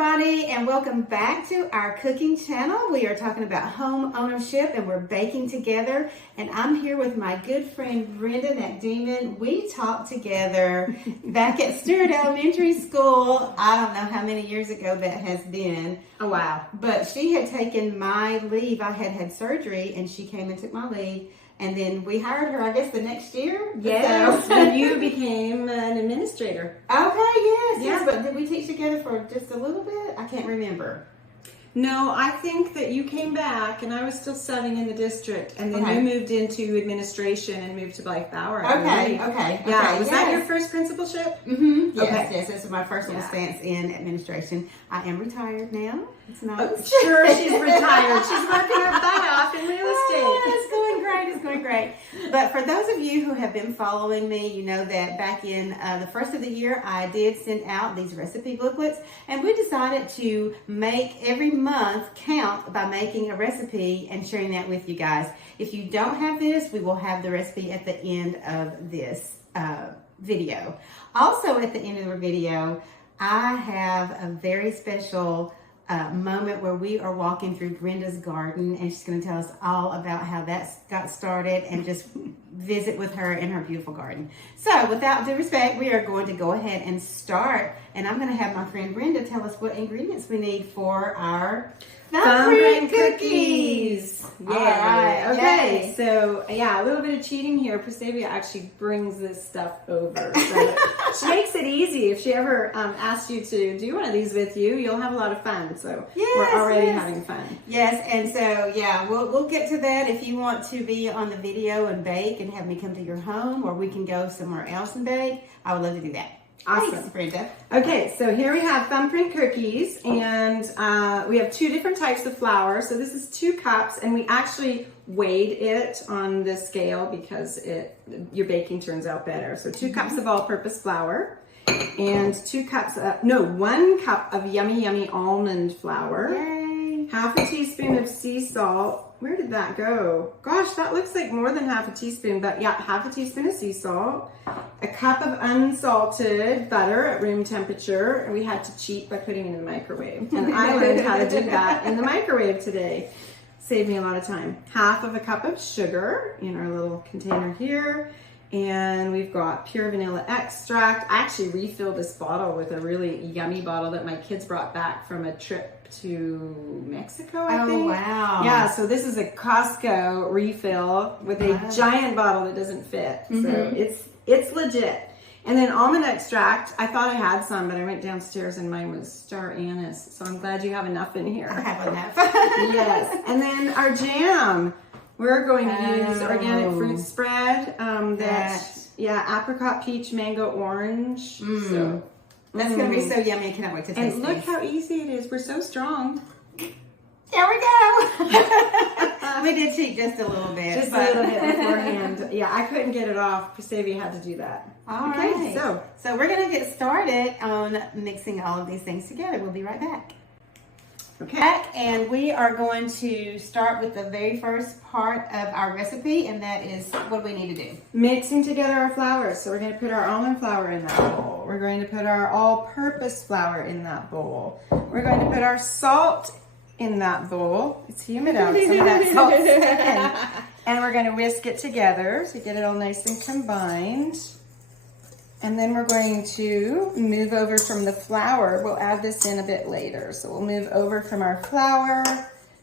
everybody, and welcome back to our cooking channel. We are talking about home ownership and we're baking together, and I'm here with my good friend Brenda McDemon. We talked together back at Stewart Elementary School. I don't know how many years ago that has been. Oh wow. But she had taken my leave. I had had surgery and she came and took my leave. And then we hired her, I guess, the next year. Yes, when you became an administrator. Okay, yes. But did we teach together for just a little bit? I can't remember. No, I think that you came back and I was still serving in the district, and then you moved into administration and moved to Blythe Bower. Okay. Yeah, was that your first principalship? Mm-hmm. Okay. Yes, this is my first little stance in administration. I am retired now. It's nice. Oh, sure, she's retired. She's working her butt off in real estate. It's going great. But for those of you who have been following me, you know that back in the first of the year, I did send out these recipe booklets, and we decided to make every month count by making a recipe and sharing that with you guys. If you don't have this, we will have the recipe at the end of this video. Also, at the end of the video, I have a very special moment where we are walking through Brenda's garden, and she's going to tell us all about how that got started and just visit with her in her beautiful garden. So without due respect, we are going to go ahead and start, and I'm going to have my friend Brenda tell us what ingredients we need for our Thumbprint cookies. Yeah. All right. Okay. So yeah, a little bit of cheating here. Prestavia actually brings this stuff over. So she makes it easy. If she ever asks you to do one of these with you, you'll have a lot of fun. So we're already having fun. Yes, and so yeah, we'll get to that. If you want to be on the video and bake and have me come to your home, or we can go somewhere else and bake, I would love to do that. Awesome. Thanks, Brenda. Okay, so here we have Thumbprint cookies, and we have two different types of flour. So this is 2 cups, and we actually weighed it on the scale because your baking turns out better. So 2 cups of all-purpose flour, and 1 cup of yummy almond flour. Yay. Half a teaspoon of sea salt. Where did that go? Gosh, that looks like more than half a teaspoon, but yeah, half a teaspoon of sea salt. A cup of unsalted butter at room temperature. And we had to cheat by putting it in the microwave. And I learned how to do that in the microwave today. Saved me a lot of time. Half of a cup of sugar in our little container here. And we've got pure vanilla extract. I actually refilled this bottle with a really yummy bottle that my kids brought back from a trip to Mexico, I think. Oh, wow. Yeah, so this is a Costco refill with a giant bottle that doesn't fit. So it's legit. And then almond extract, I thought I had some, but I went downstairs and mine was star anise. So I'm glad you have enough in here. I have enough. Yes. And then our jam. We're going to use organic fruit spread. Apricot, peach, mango, orange. So that's going to be so yummy. I cannot wait to taste it. And look how easy it is. We're so strong. There we go. We did cheat just a little bit. Just a little bit beforehand. Yeah, I couldn't get it off. Prestavia had to do that. All right. So we're going to get started on mixing all of these things together. We'll be right back. Okay. And we are going to start with the very first part of our recipe, and that is what we need to do. Mixing together our flours. So we're going to put our almond flour in that bowl. We're going to put our all-purpose flour in that bowl. We're going to put our salt in that bowl. It's humid out, some of that salt's sticking. And we're going to whisk it together to get it all nice and combined. And then we're going to move over from the flour. We'll add this in a bit later. So we'll move over from our flour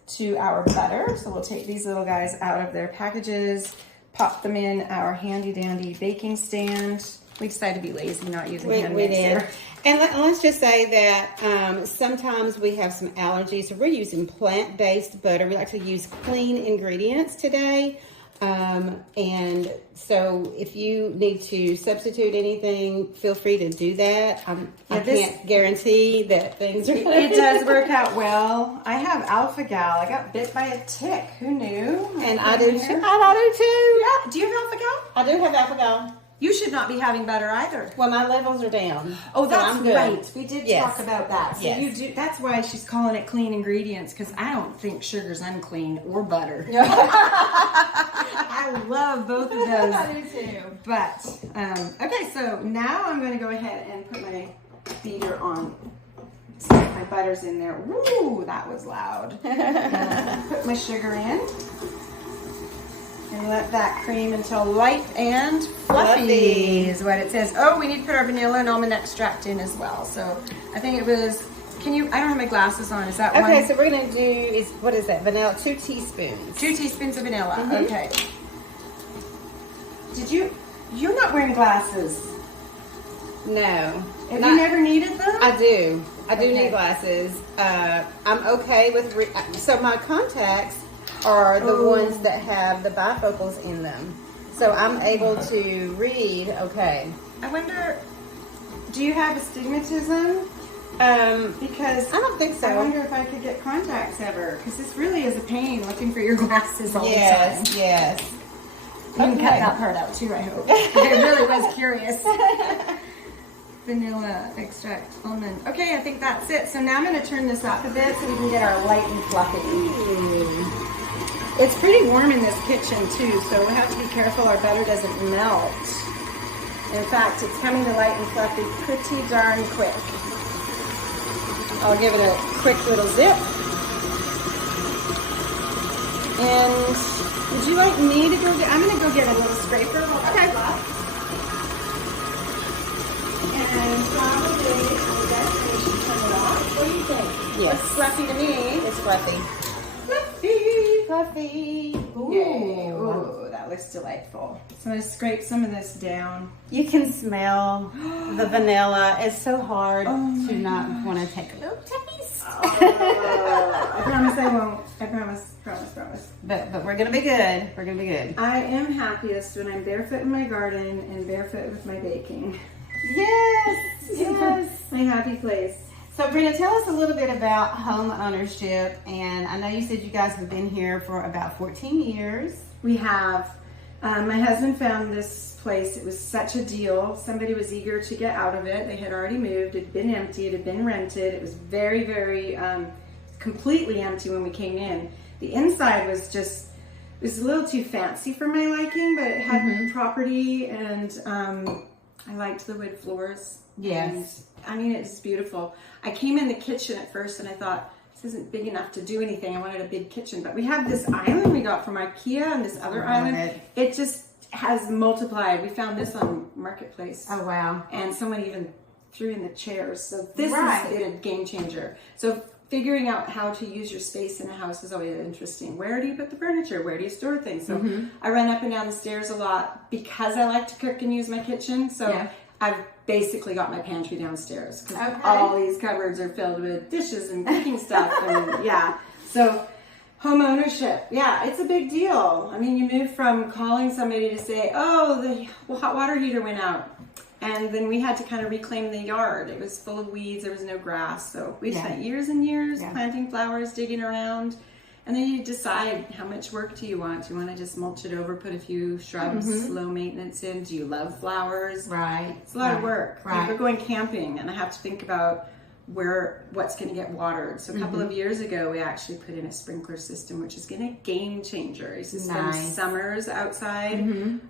to our butter. So we'll take these little guys out of their packages, pop them in our handy dandy baking stand. We decided to be lazy, not using hand mixer. And let's just say that sometimes we have some allergies. So we're using plant-based butter. We like to use clean ingredients today. And so if you need to substitute anything, feel free to do that. I can't guarantee that things are It does work out well. I have alpha-gal. I got bit by a tick. Who knew? And I do too. I do too. Yeah. Do you have alpha-gal? I do have alpha-gal. You should not be having butter either. Well, my levels are down. Oh, that's so I'm good. right. We did talk about that. So yes. you do. That's why she's calling it clean ingredients, because I don't think sugar's unclean or butter. I love both of those. I do too. But okay, so now I'm going to go ahead and put my beater on My butter's in there. Woo, that was loud. Put my sugar in. And let that cream until light and fluffy is what it says. Oh, we need to put our vanilla and almond extract in as well. So I think it was, I don't have my glasses on. Is that one? Okay, so we're going to do, what is that? Vanilla, 2 teaspoons. 2 teaspoons of vanilla. Okay. You're not wearing glasses. No. Have you never needed them? I do. I do need glasses. I'm okay with, so my contacts are the ones that have the bifocals in them. So I'm able to read, okay. I wonder, do you have astigmatism? Because I don't think so. I wonder if I could get contacts ever, because this really is a pain looking for your glasses all the time. Yes. You can cut that part out too, I hope. I really was curious. Vanilla extract, almond. Okay, I think that's it. So now I'm going to turn this up a bit so we can get our light and fluffy. It's pretty warm in this kitchen too, so we'll have to be careful our butter doesn't melt. In fact, it's coming to light and fluffy pretty darn quick. I'll give it a quick little zip. And would you like me to go I'm going to go get a little scraper. Okay. And probably, I guess we should turn it off. What do you think? Yes. Looks fluffy to me. It's fluffy. Fluffy. Ooh. Yay. Ooh, that looks delightful. So I'm going to scrape some of this down. You can smell the vanilla. It's so hard to not want to take a little taste. I promise I won't. I promise. But we're going to be good. We're going to be good. I am happiest when I'm barefoot in my garden and barefoot with my baking. Yes. My happy place. So Brenda, tell us a little bit about home ownership. And I know you said you guys have been here for about 14 years. We have. My husband found this place. It was such a deal. Somebody was eager to get out of it. They had already moved. It had been empty. It had been rented. It was very, very completely empty when we came in. The inside was just, it was a little too fancy for my liking, but it had property, and I liked the wood floors. Yes. And, I mean, it's beautiful. I came in the kitchen at first and I thought, this isn't big enough to do anything. I wanted a big kitchen. But we have this island we got from IKEA and this other island. It just has multiplied. We found this on Marketplace. Oh, wow. And someone even threw in the chairs. So this is a game changer. So figuring out how to use your space in a house is always interesting. Where do you put the furniture? Where do you store things? So I run up and down the stairs a lot because I like to cook and use my kitchen. So I've basically got my pantry downstairs because all these cupboards are filled with dishes and cooking stuff. And so home ownership, it's a big deal. I mean, you move from calling somebody to say, oh, the hot water heater went out. And then we had to kind of reclaim the yard. It was full of weeds. There was no grass. So we spent years and years planting flowers, digging around. And then you decide how much work do you want. Do you want to just mulch it over, put a few shrubs, low maintenance in? Do you love flowers? Right. It's a lot of work. Like we're going camping and I have to think about what's going to get watered. So a couple of years ago, we actually put in a sprinkler system, which is going to game changer. You just spend summers outside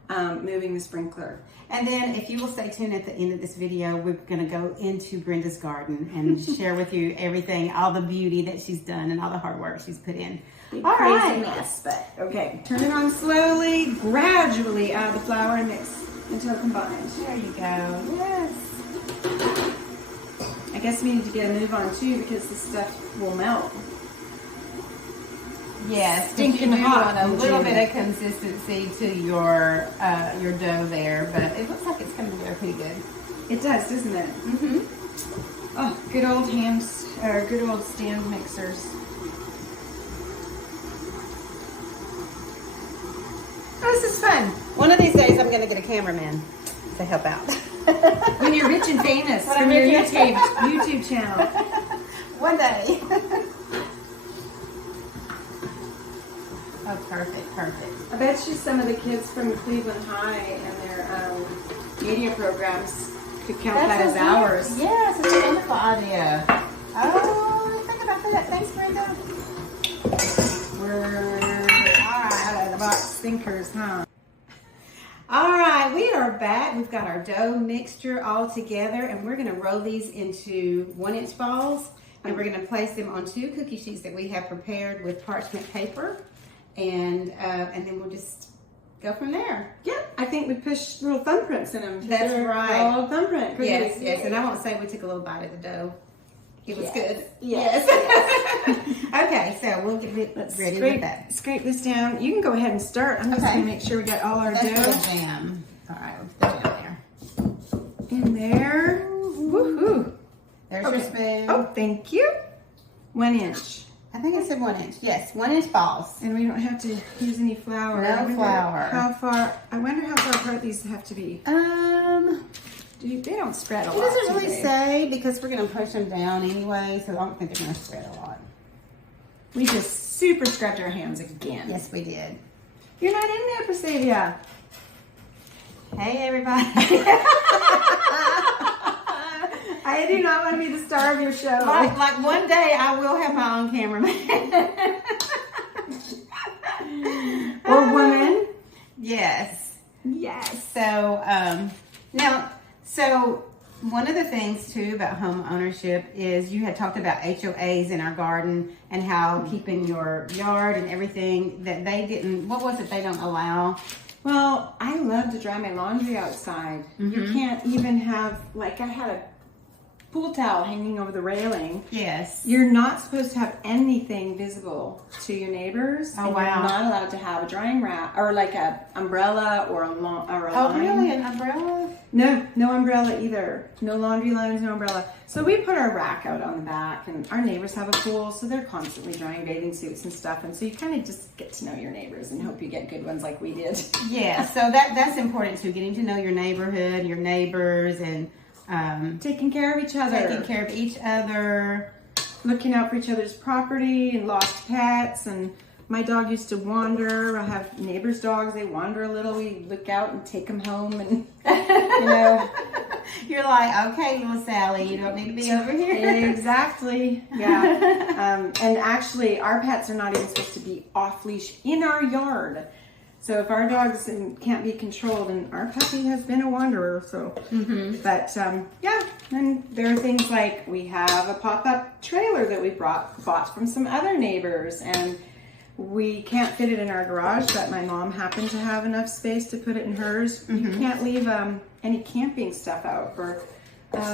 moving the sprinkler. And then if you will stay tuned at the end of this video, we're going to go into Brenda's garden and share with you everything, all the beauty that she's done and all the hard work she's put in. Crazy mess, but okay. Turn it on slowly, gradually add the flour and mix until combined. There you go. Yes. I guess we need to get a move on too because this stuff will melt. Yes, stinking hot. Want a little bit of consistency to your dough there, but it looks like it's coming together pretty good. It does, doesn't it? Oh, good old good old stand mixers. Oh, this is fun. One of these days, I'm going to get a cameraman to help out. When you're rich and famous from your YouTube channel. One day. Oh, perfect. I bet you some of the kids from Cleveland High and their media programs could count that as hours. Yes, it's a wonderful idea. Oh, think about that. Thanks, Brenda. We're out of the box thinkers, huh? All right, we are back. We've got our dough mixture all together, and we're going to roll these into 1-inch balls. And we're going to place them on 2 cookie sheets that we have prepared with parchment paper. And then we'll just go from there. Yeah, I think we push little thumbprints in them. That's right. All thumbprint. Yes, yes. And I won't say we took a little bite of the dough. It was good. Yes. Okay, so we'll get ready with that. Scrape this down. You can go ahead and start. I'm just going to make sure we got all our dough. That's the jam. All right, we'll put the jam there. In there. Woohoo. There's your spoon. Oh, thank you. 1 inch. I think I said 1 inch. Yes, 1 inch balls. And we don't have to use any flour. No flour. How far? I wonder how far apart these have to be. They don't spread a lot. It doesn't really say because we're going to push them down anyway, so I don't think they're going to spread a lot. We just super scrubbed our hands again. Yes, we did. You're not in there, Presavia. Hey, everybody. I do not want to be the star of your show. Like one day I will have my own cameraman. Or woman. Yes. Yes. So, so one of the things too about home ownership is you had talked about HOAs in our garden and how keeping your yard and everything that they didn't, what was it they don't allow? Well, I love to dry my laundry outside. You can't even have, like I had a pool towel hanging over the railing. Yes. You're not supposed to have anything visible to your neighbors. Oh, and wow. You're not allowed to have a drying rack or like a umbrella or a line. Really? An umbrella? No umbrella either. No laundry lines, no umbrella. So we put our rack out on the back, and our neighbors have a pool, so they're constantly drying bathing suits and stuff. And so you kind of just get to know your neighbors and hope you get good ones like we did. Yeah, so that's important too, getting to know your neighborhood, your neighbors, and taking care of each other. taking care of each other. Looking out for each other's property and lost pets. And my dog used to wander. I have neighbors' dogs. They wander a little. We look out and take them home. And, you know. You're like, okay, little Sally, you don't need to be over here. Exactly. Yeah. And actually, our pets are not even supposed to be off leash in our yard. So if our dogs can't be controlled, and our puppy has been a wanderer, so. But yeah, and there are things like we have a pop-up trailer that we bought from some other neighbors, and we can't fit it in our garage, but my mom happened to have enough space to put it in hers. You can't leave any camping stuff out for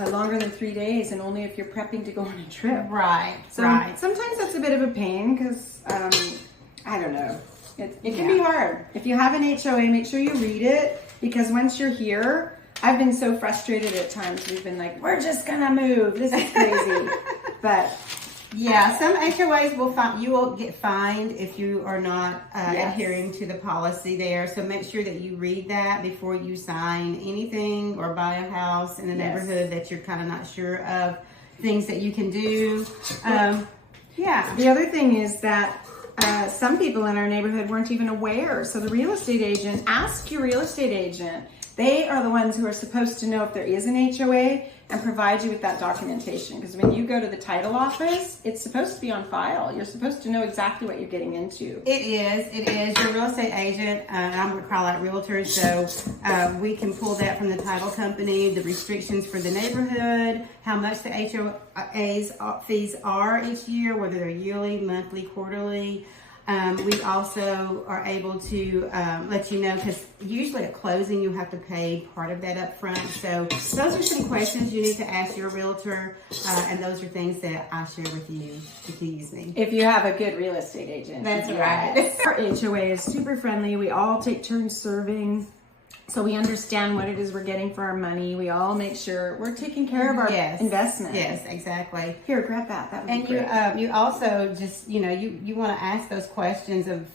longer than 3 days, and only if you're prepping to go on a trip. Right, So sometimes that's a bit of a pain because, I don't know. It can be hard. If you have an HOA, make sure you read it, because once you're here, I've been so frustrated at times. We've been like, we're just going to move. This is crazy. But yeah, some HOAs you will get fined if you are not adhering to the policy there. So make sure that you read that before you sign anything or buy a house in a neighborhood that you're kind of not sure of things that you can do. Yeah. The other thing is that some people in our neighborhood weren't even aware. So the real estate agent, ask your real estate agent. They are the ones who are supposed to know if there is an HOA and provide you with that documentation. Because when you go to the title office, it's supposed to be on file. You're supposed to know exactly what you're getting into. It is. Your real estate agent, and I'm going to call out realtors, so we can pull that from the title company, the restrictions for the neighborhood, how much the HOA's fees are each year, whether they're yearly, monthly, quarterly. We also are able to let you know, because usually at closing you have to pay part of that up front. So those are some questions you need to ask your realtor, and those are things that I share with you if you use me. If you have a good real estate agent. That's right. Our HOA is super friendly. We all take turns serving. So we understand what it is we're getting for our money. We all make sure we're taking care of our investment. Yes, exactly. Here, grab that. That would and be great. you also just, you want to ask those questions of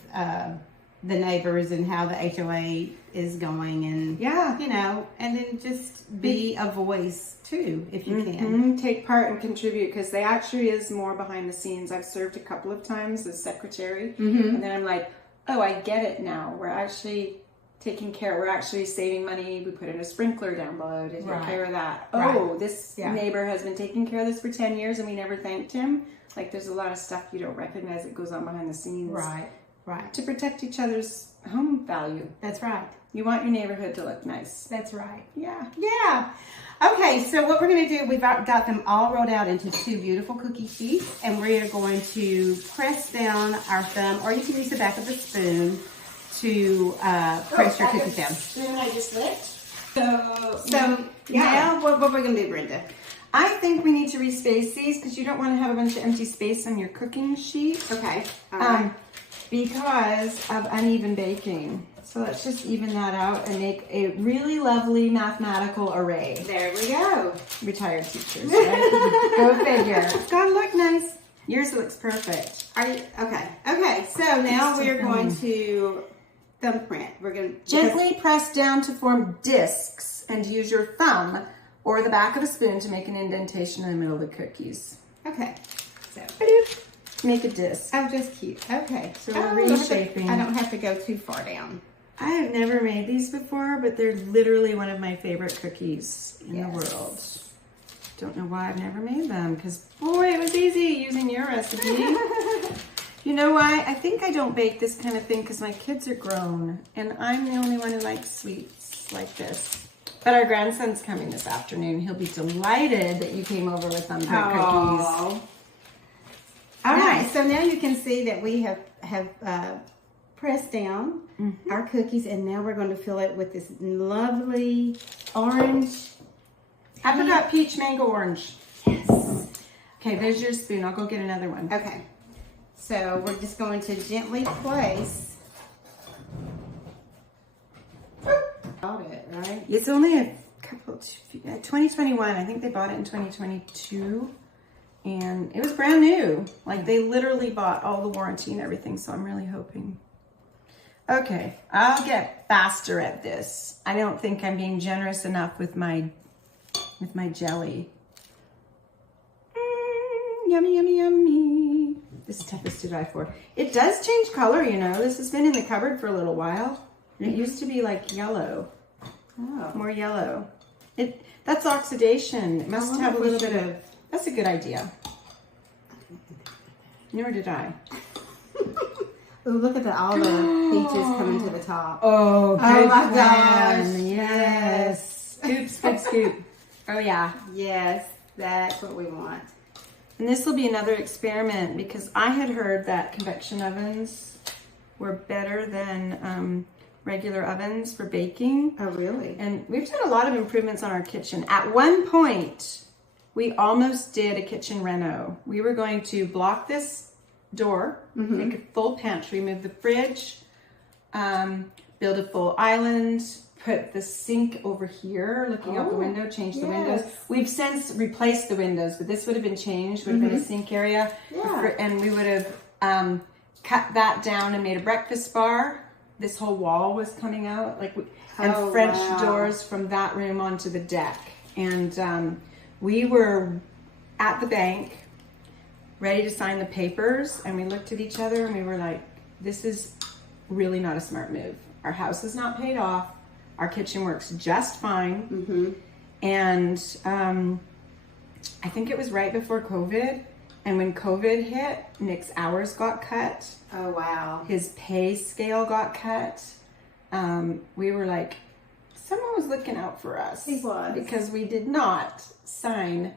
the neighbors and how the HOA is going, and and then just be a voice too if you can. Take part and contribute, because they actually is more behind the scenes. I've served a couple of times as secretary, and then I'm like, oh, I get it now. We're actually taking care. We're actually saving money. We put in a sprinkler down below to take care of that. Oh, this neighbor has been taking care of this for 10 years and we never thanked him. Like, there's a lot of stuff you don't recognize that goes on behind the scenes. Right. To protect each other's home value. That's right. You want your neighborhood to look nice. That's right. Yeah. Yeah. Okay, so what we're going to do, we've got them all rolled out into 2 beautiful cookie sheets, and we are going to press down our thumb, or you can use the back of the spoon to press your cookies down. Spoon I just licked. So now what we're going to do, Brenda? I think we need to respace these because you don't want to have a bunch of empty space on your cooking sheet. Okay. All right. Because of uneven baking. So let's just even that out and make a really lovely mathematical array. There we go. Retired teachers, right? Go figure. It's gotta look nice. Yours looks perfect. Okay. Okay. So now we are going to thumbprint. We're going to gently press down to form discs and use your thumb or the back of a spoon to make an indentation in the middle of the cookies. Okay. So make a disc. Oh, just cute. Okay. So we're reshaping. I don't have to go too far down. I have never made these before, but they're literally one of my favorite cookies in the world. Don't know why I've never made them, because boy, it was easy using your recipe. You know why? I think I don't bake this kind of thing because my kids are grown, and I'm the only one who likes sweets like this. But our grandson's coming this afternoon. He'll be delighted that you came over with thumbprint cookies. All right, so now you can see that we have pressed down our cookies, and now we're going to fill it with this lovely orange. Apricot, peach, mango, orange. Yes. Okay, there's your spoon. I'll go get another one. Okay. So we're just going to gently place. Got it, right? It's only a couple, 2021. I think they bought it in 2022. And it was brand new. Like they literally bought all the warranty and everything. So I'm really hoping. Okay, I'll get faster at this. I don't think I'm being generous enough with my jelly. Yummy, yummy, yummy. This stuff is to die for. It does change color, you know. This has been in the cupboard for a little while. And it used to be like yellow. Oh. More yellow. That's oxidation. It must have a little bit of... That's a good idea. Nor did I. Oh, look at all the peaches coming to the top. Oh, good my plan. gosh. Yes. Scoop, scoop, scoop. Oh, yeah. Yes, that's what we want. And this will be another experiment because I had heard that convection ovens were better than regular ovens for baking. Oh, really? And we've done a lot of improvements on our kitchen. At one point, we almost did a kitchen reno. We were going to block this door, make a full pantry, move the fridge, build a full island, put the sink over here, looking out the window, change the windows. We've since replaced the windows, but this would have been changed, would have been a sink area. Yeah. And we would have cut that down and made a breakfast bar. This whole wall was coming out, and French doors from that room onto the deck. And we were at the bank, ready to sign the papers, and we looked at each other and we were like, this is really not a smart move. Our house is not paid off. Our kitchen works just fine. And I think it was right before COVID. And when COVID hit, Nick's hours got cut. Oh, wow. His pay scale got cut. We were like, someone was looking out for us. He was. Because we did not sign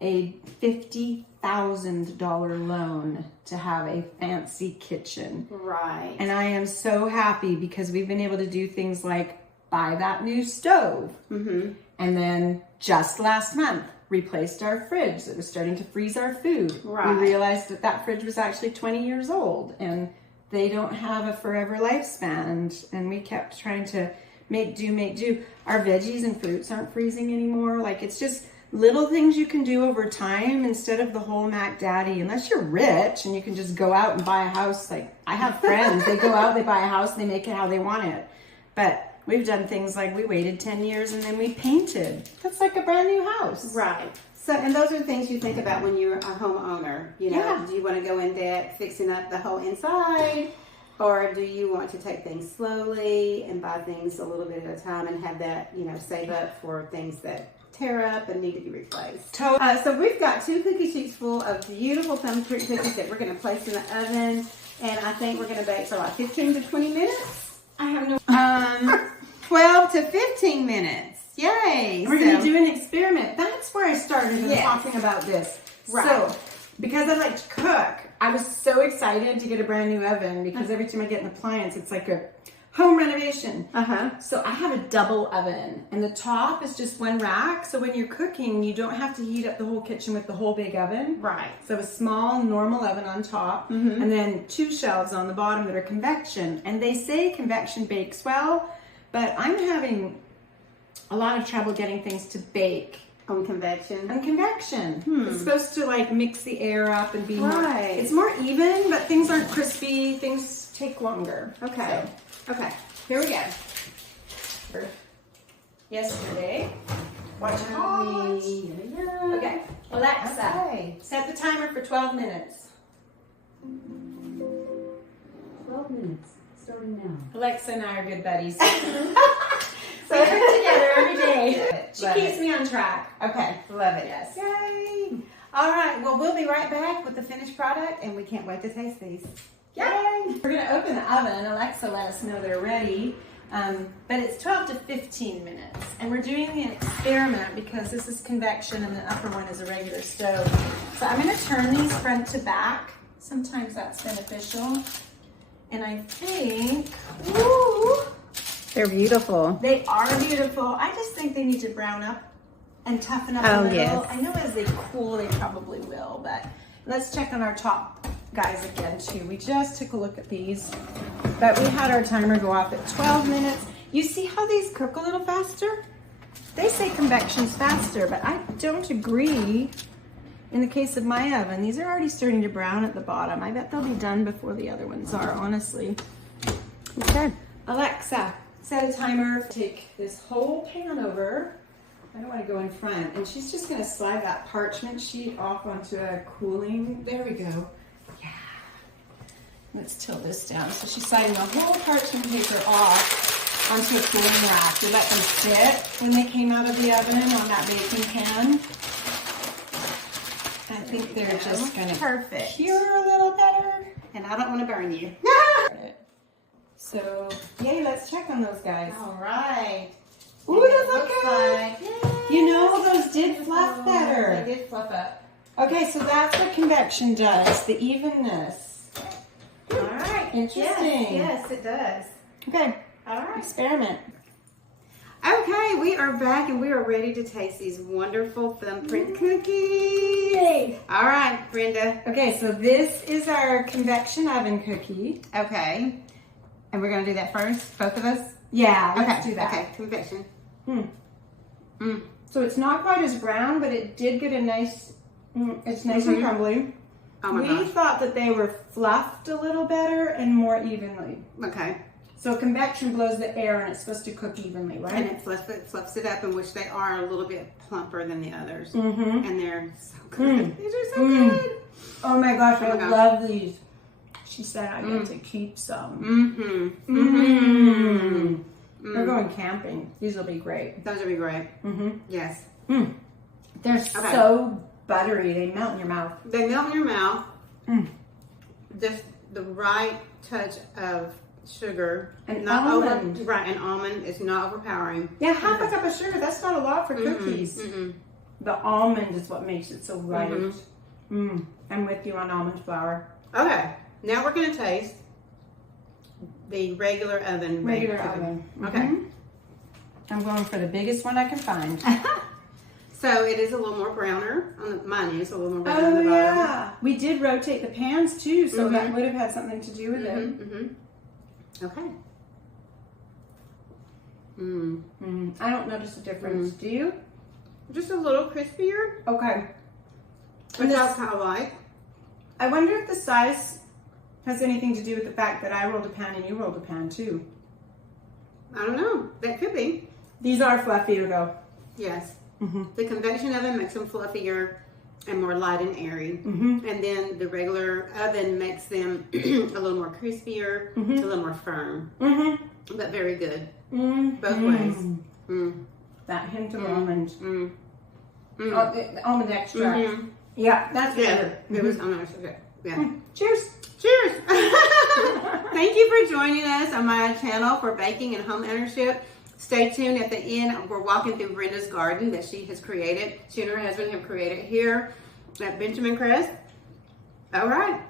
a $50,000 loan to have a fancy kitchen. Right. And I am so happy because we've been able to do things like buy that new stove. And then just last month, replaced our fridge that was starting to freeze our food. Right. We realized that that fridge was actually 20 years old and they don't have a forever lifespan. And we kept trying to make do. Our veggies and fruits aren't freezing anymore. Like it's just little things you can do over time instead of the whole Mac Daddy, unless you're rich and you can just go out and buy a house. Like I have friends, they go out, they buy a house, they make it how they want it. But we've done things like we waited 10 years and then we painted. That's like a brand new house. Right. So, and those are the things you think about when you're a homeowner. You know, do you want to go in debt fixing up the whole inside? Or do you want to take things slowly and buy things a little bit at a time and have that, you know, save up for things that tear up and need to be replaced? So we've got 2 cookie sheets full of beautiful thumbprint cookies that we're going to place in the oven. And I think we're going to bake for like 15 to 20 minutes. I have no... 12 to 15 minutes. Yay! We're going to do an experiment. That's where I started in talking about this. Right. So, because I like to cook, I was so excited to get a brand new oven because every time I get an appliance, it's like a home renovation. So I have a double oven, and the top is just one rack. So when you're cooking, you don't have to heat up the whole kitchen with the whole big oven. Right. So a small normal oven on top, and then 2 shelves on the bottom that are convection. And they say convection bakes well, but I'm having a lot of trouble getting things to bake On convection. on convection. It's supposed to like mix the air up and be more. Right. It's more even, but things aren't crispy. Things take longer. Okay. So, okay. Here we go. Yesterday. Watch it. Okay. Alexa, set the timer for 12 minutes. 12 minutes. Starting now. Alexa and I are good buddies. So we cook together every day. She keeps me on track. Okay. Love it. Yes. Yay! All right. Well, we'll be right back with the finished product, and we can't wait to taste these. Yay! We're going to open the oven. Alexa let us know they're ready. But it's 12 to 15 minutes. And we're doing the experiment because this is convection and the upper one is a regular stove. So I'm going to turn these front to back. Sometimes that's beneficial. And I think, ooh, They're beautiful. they are beautiful. I just think they need to brown up and toughen up a little. Yes. I know as they cool, they probably will, but let's check on our top guys again too. We just took a look at these, but we had our timer go off at 12 minutes. You see how these cook a little faster? They say convection's faster, but I don't agree. In the case of my oven, these are already starting to brown at the bottom. I bet they'll be done before the other ones are, honestly. Okay. Alexa, set a timer. Take this whole pan over. I don't want to go in front. And she's just going to slide that parchment sheet off onto a cooling. There we go. Yeah. Let's tilt this down. So she's sliding the whole parchment paper off onto a cooling rack. We let them sit when they came out of the oven on that baking pan. I think they're just going to cure a little better. And I don't want to burn you. So, yay, let's check on those guys. All right. Ooh, those look good. You know, those did fluff better. They did fluff up. Okay, so that's what convection does, the evenness. All right. Interesting. Yes, it does. Okay, All right. experiment. Okay, we are back and we are ready to taste these wonderful Thumbprint cookies. Yay. All right, Brenda. Okay, so this is our convection oven cookie. Okay. And we're going to do that first, both of us? Yeah, Okay. let's do that. Okay, convection. So it's not quite as brown, but it did get a nice, it's nice and crumbly. Oh my We gosh. thought that they were fluffed a little better and more evenly. Okay. So convection blows the air and it's supposed to cook evenly, right? And it fluffs it up, in which they are a little bit plumper than the others. Mm-hmm. And they're so good. These are so good. Oh my gosh, Oh my I gosh. love these. She said I get to keep some. Mm-hmm. Mm-hmm. We're going camping. These will be great. Those would be great. Mm-hmm. Yes. They're so buttery. They melt in your mouth. They melt in your mouth. Just the right touch of sugar. And not almond. Right, and almond is not overpowering. Yeah, half a cup of sugar. That's not a lot for cookies. The almond is what makes it so right. I'm with you on almond flour. Okay, now we're going to taste the regular oven. Regular baked oven. Okay. I'm going for the biggest one I can find. So it is a little more browner. Mine is a little more brown on Oh the bottom. yeah, we did rotate the pans too, so that would have had something to do with it. Okay. I don't notice a difference. Do you? Just a little crispier, Okay. which I kind of like. I wonder if the size has anything to do with the fact that I rolled a pan and you rolled a pan too. I don't know. That could be. These are fluffier though. Yes. The convection oven makes them fluffier and more light and airy. And then the regular oven makes them a little more crispier, a little more firm. But very good. Both ways. That hint of almond. Oh, the almond extract. Yeah, that's good. It was, oh no, it's okay. Yeah. Cheers. Cheers! Thank you for joining us on my channel for baking and home ownership. Stay tuned at the end. We're walking through Brenda's garden that she has created. She and her husband have created here at Benjamin Crest. All right.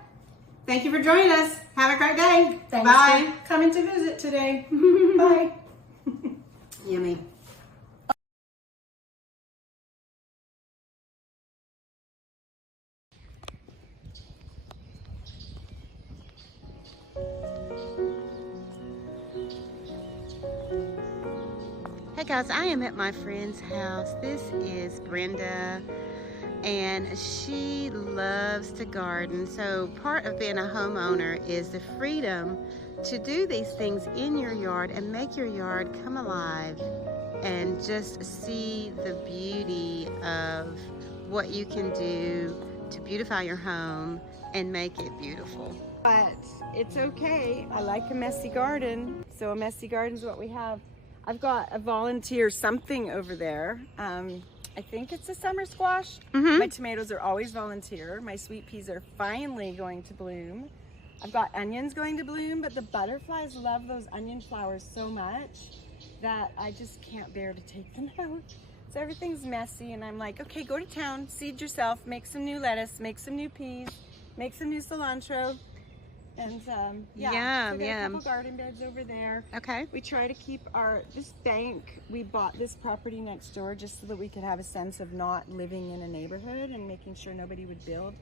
Thank you for joining us. Have a great day. Thanks Bye. for coming to visit today. Bye. Yummy. Hey guys, I am at my friend's house. This is Brenda, and she loves to garden. So part of being a homeowner is the freedom to do these things in your yard and make your yard come alive and just see the beauty of what you can do to beautify your home and make it beautiful. But it's okay. I like a messy garden. So a messy garden is what we have. I've got a volunteer something over there. I think it's a summer squash. My tomatoes are always volunteer. My sweet peas are finally going to bloom. I've got onions going to bloom, but the butterflies love those onion flowers so much that I just can't bear to take them out. So everything's messy, and I'm like, okay, go to town, seed yourself, make some new lettuce, make some new peas, make some new cilantro. And yeah, so we got a couple garden beds over there. Okay. We try to keep this bank, we bought this property next door just so that we could have a sense of not living in a neighborhood and making sure nobody would build.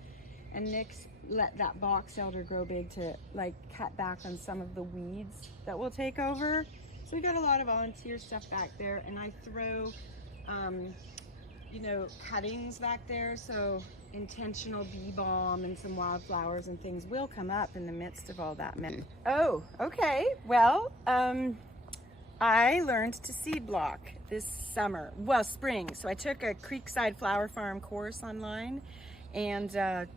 And Nick's let that box elder grow big to like cut back on some of the weeds that will take over. So we got a lot of volunteer stuff back there, and I throw, you know, cuttings back there. So intentional bee balm and some wildflowers and things will come up in the midst of all that mess. Oh, okay. Well, I learned to seed block this summer, well, spring. So I took a Creekside Flower Farm course online and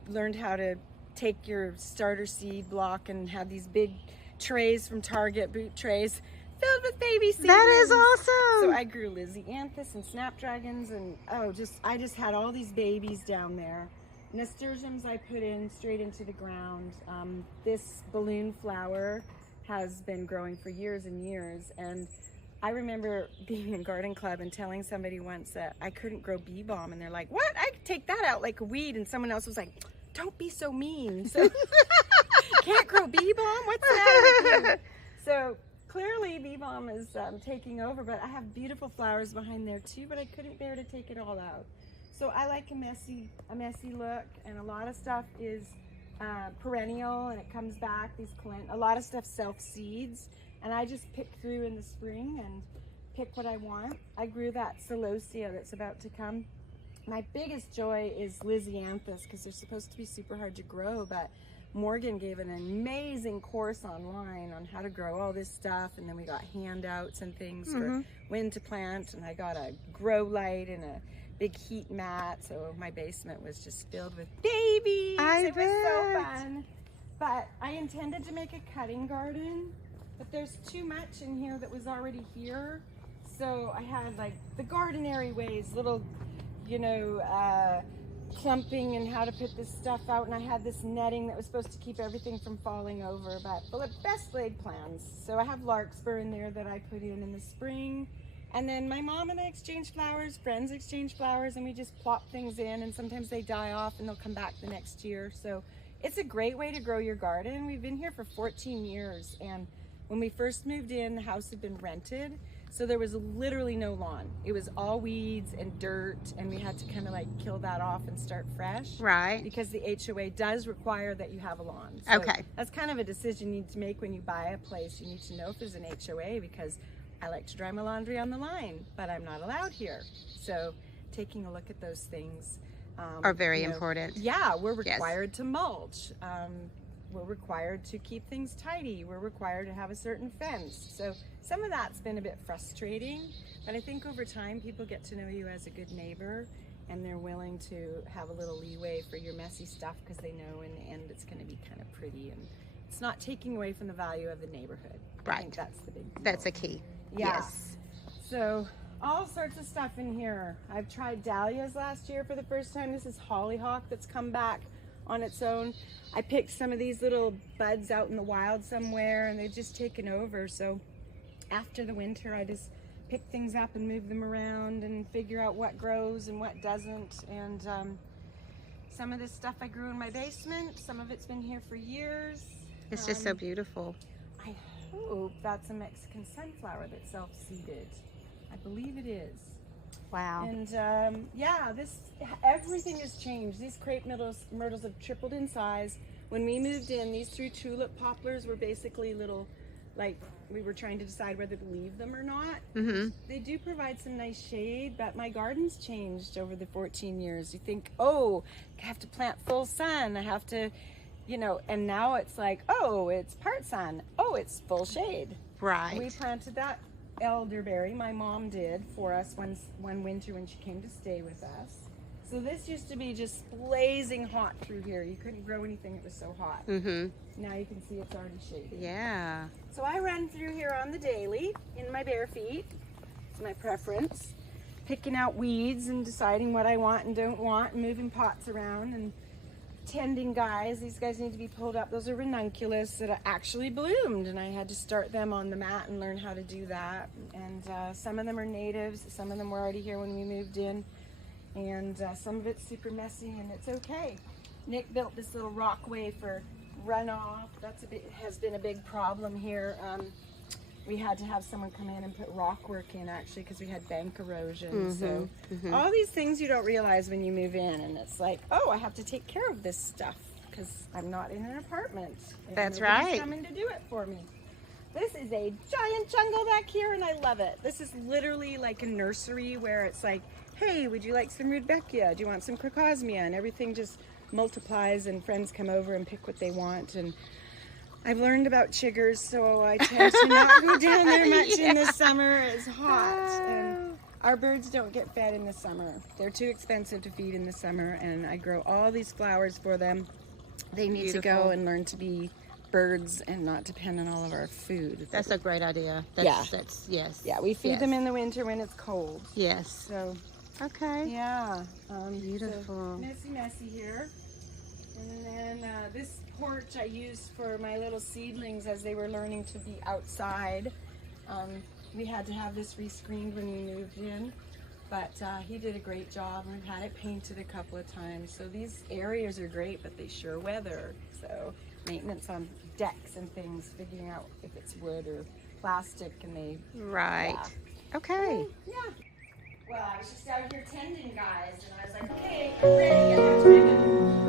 learned how to take your starter seed block and have these big trays from Target, boot trays, filled with baby seeds. That is awesome. So I grew Lysianthus and snapdragons, and I just had all these babies down there. Nasturtiums I put in straight into the ground. This balloon flower has been growing for years and years, and I remember being in garden club and telling somebody once that I couldn't grow bee balm, and they're like, what? I could take that out like a weed, and someone else was like, don't be so mean. So can't grow bee balm? What's that with you? So clearly bee balm is taking over, but I have beautiful flowers behind there too, but I couldn't bear to take it all out. So I like a messy look, and a lot of stuff is perennial and it comes back. A lot of stuff self-seeds, and I just pick through in the spring and pick what I want. I grew that celosia that's about to come. My biggest joy is Lysianthus, because they're supposed to be super hard to grow, but Morgan gave an amazing course online on how to grow all this stuff, and then we got handouts and things for when to plant, and I got a grow light and a big heat mat, so my basement was just filled with babies. It was so fun. But I intended to make a cutting garden, but there's too much in here that was already here, so I had like the gardenary ways, little, you know, clumping and how to put this stuff out, and I had this netting that was supposed to keep everything from falling over, but the best laid plans. So I have larkspur in there that I put in the spring, and then my mom and I exchange flowers, friends exchange flowers, and we just plop things in, and sometimes they die off and they'll come back the next year. So it's a great way to grow your garden. We've been here for 14 years, and when we first moved in, the house had been rented, so there was literally no lawn. It was all weeds and dirt, and we had to kind of like kill that off and start fresh. Right. Because the HOA does require that you have a lawn. So okay. That's kind of a decision you need to make when you buy a place. You need to know if there's an HOA, because I like to dry my laundry on the line, but I'm not allowed here. So taking a look at those things are very important. Yeah, we're required to mulch. We're required to keep things tidy. We're required to have a certain fence. So some of that's been a bit frustrating, but I think over time people get to know you as a good neighbor, and they're willing to have a little leeway for your messy stuff because they know in the end it's going to be kind of pretty, and it's not taking away from the value of the neighborhood. Right. I think that's the big deal. That's a key. Yeah. Yes. So all sorts of stuff in here. I've tried dahlias last year for the first time. This is hollyhock that's come back on its own. I picked some of these little buds out in the wild somewhere, and they've just taken over. So after the winter, I just pick things up and move them around and figure out what grows and what doesn't. And some of this stuff I grew in my basement. Some of it's been here for years. It's just so beautiful. I hope that's a Mexican sunflower that's self-seeded. I believe it is. Wow. And yeah, everything has changed. These crepe myrtles have tripled in size. When we moved in, these 3 tulip poplars were basically little, like, we were trying to decide whether to leave them or not. Mm-hmm. They do provide some nice shade, but my garden's changed over the 14 years. You think, oh, I have to plant full sun. I have to, you know, and now it's like, oh, it's part sun. Oh, it's full shade. Right. We planted that elderberry, my mom did for us one winter when she came to stay with us. So this used to be just blazing hot through here. You couldn't grow anything, it was so hot. Mm-hmm. Now you can see it's already shaded. Yeah. So I run through here on the daily in my bare feet. It's my preference. Picking out weeds and deciding what I want and don't want, and moving pots around and tending guys. These guys need to be pulled up. Those are ranunculus that actually bloomed, and I had to start them on the mat and learn how to do that. And some of them are natives. Some of them were already here when we moved in. And some of it's super messy, and it's okay. Nick built this little rockway for runoff. Has been a big problem here. We had to have someone come in and put rock work in, actually, because we had bank erosion. So all these things you don't realize when you move in, and it's like, oh, I have to take care of this stuff because I'm not in an apartment. That's Nobody's right. coming to do it for me. This is a giant jungle back here, and I love it. This is literally like a nursery where it's like, hey, would you like some rudbeckia? Do you want some crocosmia? And everything just multiplies, and friends come over and pick what they want. And I've learned about chiggers, so I tend to not go down there much in the summer. It's hot, and our birds don't get fed in the summer. They're too expensive to feed in the summer, and I grow all these flowers for them. They need to go and learn to be birds and not depend on all of our food. That's a great idea. That's yes. Yeah, we feed them in the winter when it's cold. Yes. So, okay. yeah. Beautiful. So messy here. And then this porch I used for my little seedlings as they were learning to be outside. We had to have this rescreened when we moved in, but he did a great job. We've had it painted a couple of times. So these areas are great, but they sure weather. So maintenance on decks and things, figuring out if it's wood or plastic, and they... Right. Yeah. Okay. Yeah. Well, I was just out here tending guys, and I was like, okay, I'm ready. I'm